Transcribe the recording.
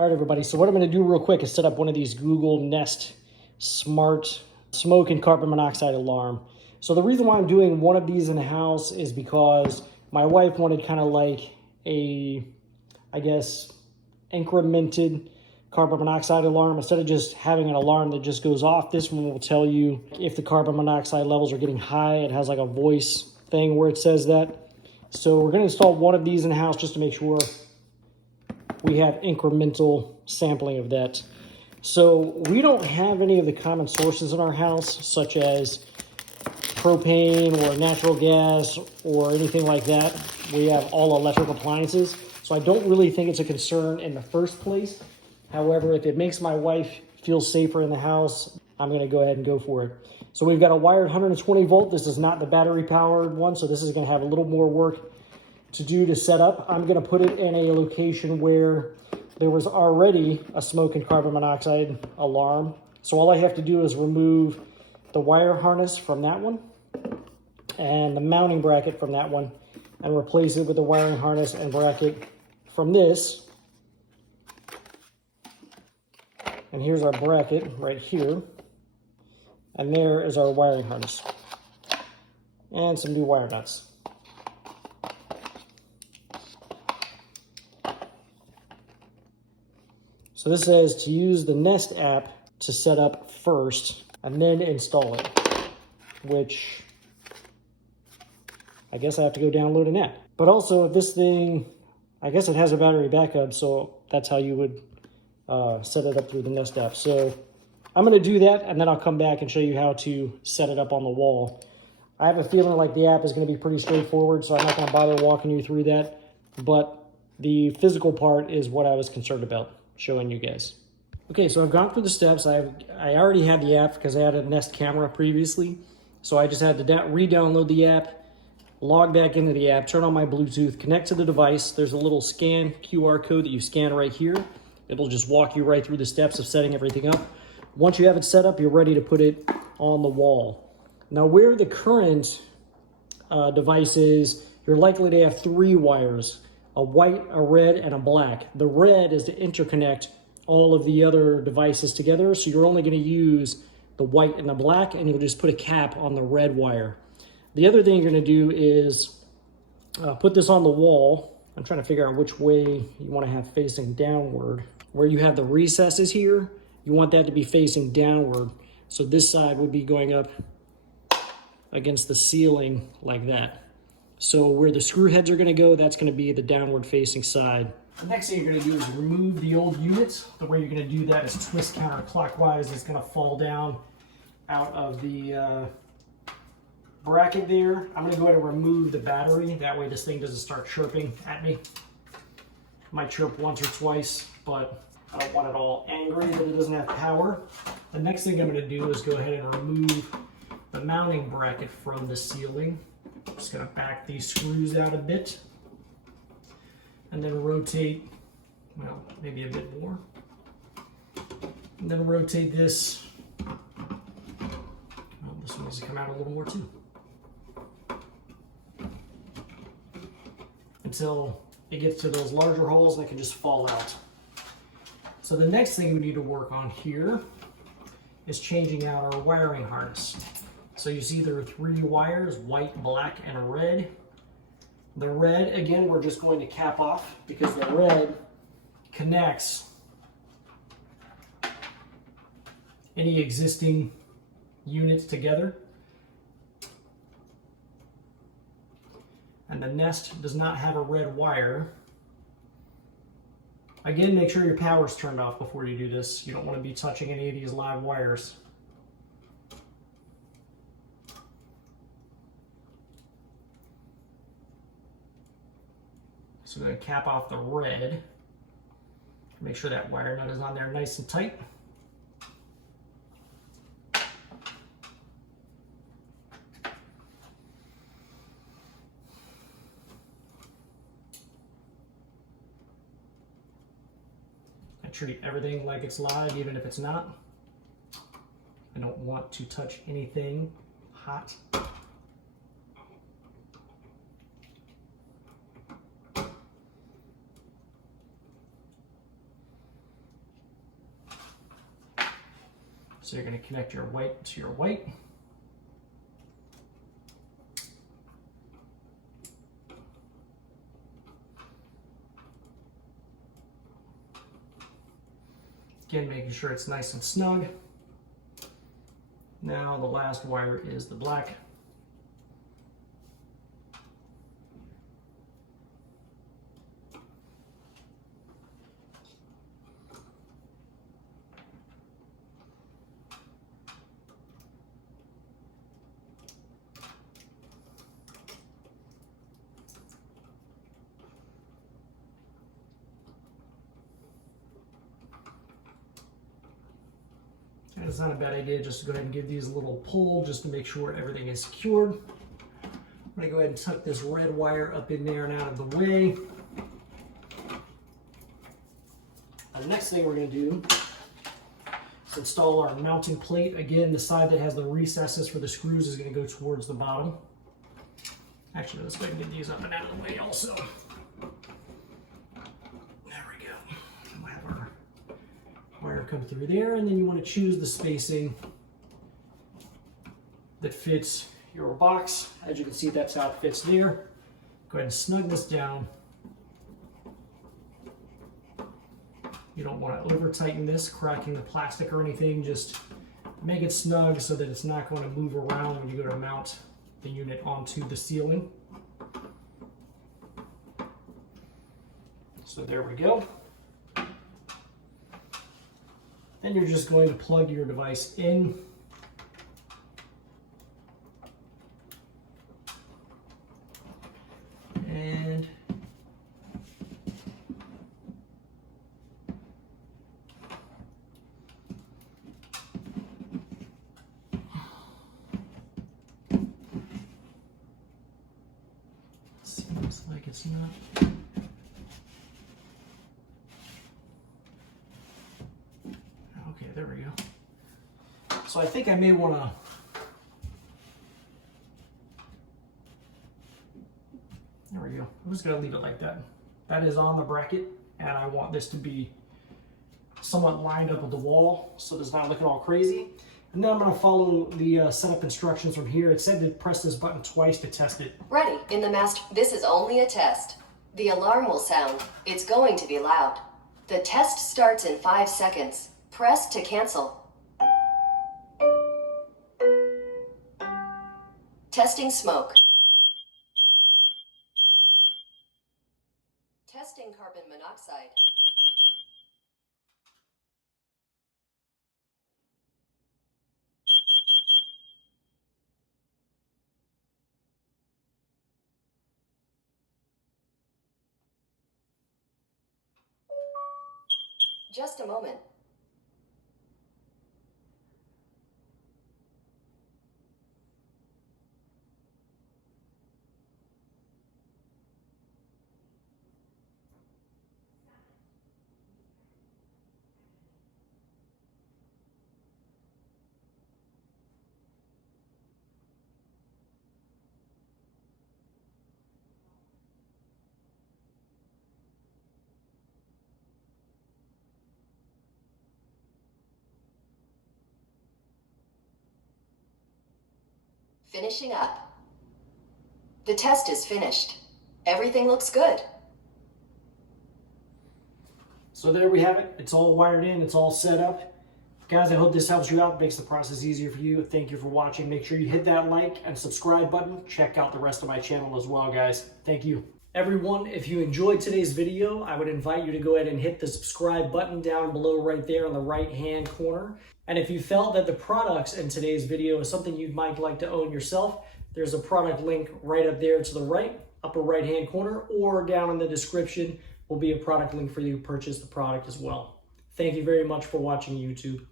All right, everybody, so what I'm going to do real quick is set up one of these Google Nest Smart Smoke and Carbon Monoxide Alarm. So the reason why I'm doing one of these in the house is because my wife wanted kind of like a, I guess, incremented carbon monoxide alarm. Instead of just having an alarm that just goes off, this one will tell you if the carbon monoxide levels are getting high. It has like a voice thing where it says that. So we're going to install one of these in the house just to make sure we have incremental sampling of that. So we don't have any of the common sources in our house, such as propane or natural gas or anything like that. We have all electric appliances. So I don't really think it's a concern in the first place. However, if it makes my wife feel safer in the house, I'm going to go ahead and go for it. So we've got a wired 120 volt. This is not the battery powered one, so this is going to have a little more work to do to set up. I'm going to put it in a location where there was already a smoke and carbon monoxide alarm. So all I have to do is remove the wire harness from that one and the mounting bracket from that one and replace it with the wiring harness and bracket from this. And here's our bracket right here. And there is our wiring harness. And some new wire nuts. So this says to use the Nest app to set up first and then install it, which I guess I have to go download an app. But also if this thing, I guess it has a battery backup, so that's how you would set it up through the Nest app. So I'm going to do that, and then I'll come back and show you how to set it up on the wall. I have a feeling like the app is going to be pretty straightforward, so I'm not going to bother walking you through that. But the physical part is what I was concerned about showing you guys. Okay, so I've gone through the steps. I already had the app because I had a Nest camera previously. So I just had to re-download the app, log back into the app, turn on my Bluetooth, connect to the device. There's a little scan QR code that you scan right here. It'll just walk you right through the steps of setting everything up. Once you have it set up, you're ready to put it on the wall. Now where the current device is, you're likely to have 3 wires, a white, a red, and a black. The red is to interconnect all of the other devices together, so you're only going to use the white and the black, and you'll just put a cap on the red wire. The other thing you're going to do is put this on the wall. I'm trying to figure out which way you want to have facing downward. Where you have the recesses here, you want that to be facing downward. So this side would be going up against the ceiling like that. So where the screw heads are going to go, that's going to be the downward facing side. The next thing you're going to do is remove the old units. The way you're going to do that is twist counterclockwise. It's going to fall down out of the bracket there. I'm going to go ahead and remove the battery. That way this thing doesn't start chirping at me. Might chirp once or twice, but I don't want it all angry that it doesn't have power. The next thing I'm going to do is go ahead and remove the mounting bracket from the ceiling. Just going to back these screws out a bit and then rotate, well, maybe a bit more. And then rotate this. Well, this one needs to come out a little more too. Until it gets to those larger holes and it can just fall out. So the next thing we need to work on here is changing out our wiring harness. So you see there are 3 wires, white, black, and a red. The red, again, we're just going to cap off because the red connects any existing units together. And the Nest does not have a red wire. Again, make sure your power's turned off before you do this. You don't want to be touching any of these live wires. So we're going to cap off the red. Make sure that wire nut is on there nice and tight. I treat everything like it's live, even if it's not. I don't want to touch anything hot. So you're going to connect your white to your white. Again, making sure it's nice and snug. Now the last wire is the black. And it's not a bad idea just to go ahead and give these a little pull just to make sure everything is secured. I'm going to go ahead and tuck this red wire up in there and out of the way. The next thing we're going to do is install our mounting plate. Again, the side that has the recesses for the screws is going to go towards the bottom. Actually, let's go ahead and get these up and out of the way also. There we go. We'll have our wire come through there, and then you want to choose the spacing that fits your box. As you can see, that's how it fits there. Go ahead and snug this down. You don't want to over tighten this, cracking the plastic or anything. Just make it snug so that it's not going to move around when you go to mount the unit onto the ceiling. So there we go. Then you're just going to plug your device in. And seems like it's not. Okay, there we go. So I think I may want to there we go. I'm just going to leave it like that. That is on the bracket, and I want this to be somewhat lined up with the wall so it's not looking all crazy. And then I'm going to follow the setup instructions from here. It said to press this button twice to test it. Ready in the master. This is only a test. The alarm will sound. It's going to be loud. The test starts in 5 seconds. Press to cancel. Testing smoke. Testing carbon monoxide. Just a moment. Finishing up. The test is finished. Everything looks good. So there we have it. It's all wired in. It's all set up. Guys, I hope this helps you out, makes the process easier for you. Thank you for watching. Make sure you hit that like and subscribe button. Check out the rest of my channel as well, guys. Thank you. Everyone, if you enjoyed today's video, I would invite you to go ahead and hit the subscribe button down below right there on the right-hand corner. And if you felt that the products in today's video is something you might like to own yourself, there's a product link right up there to the right, upper right-hand corner, or down in the description will be a product link for you to purchase the product as well. Thank you very much for watching YouTube.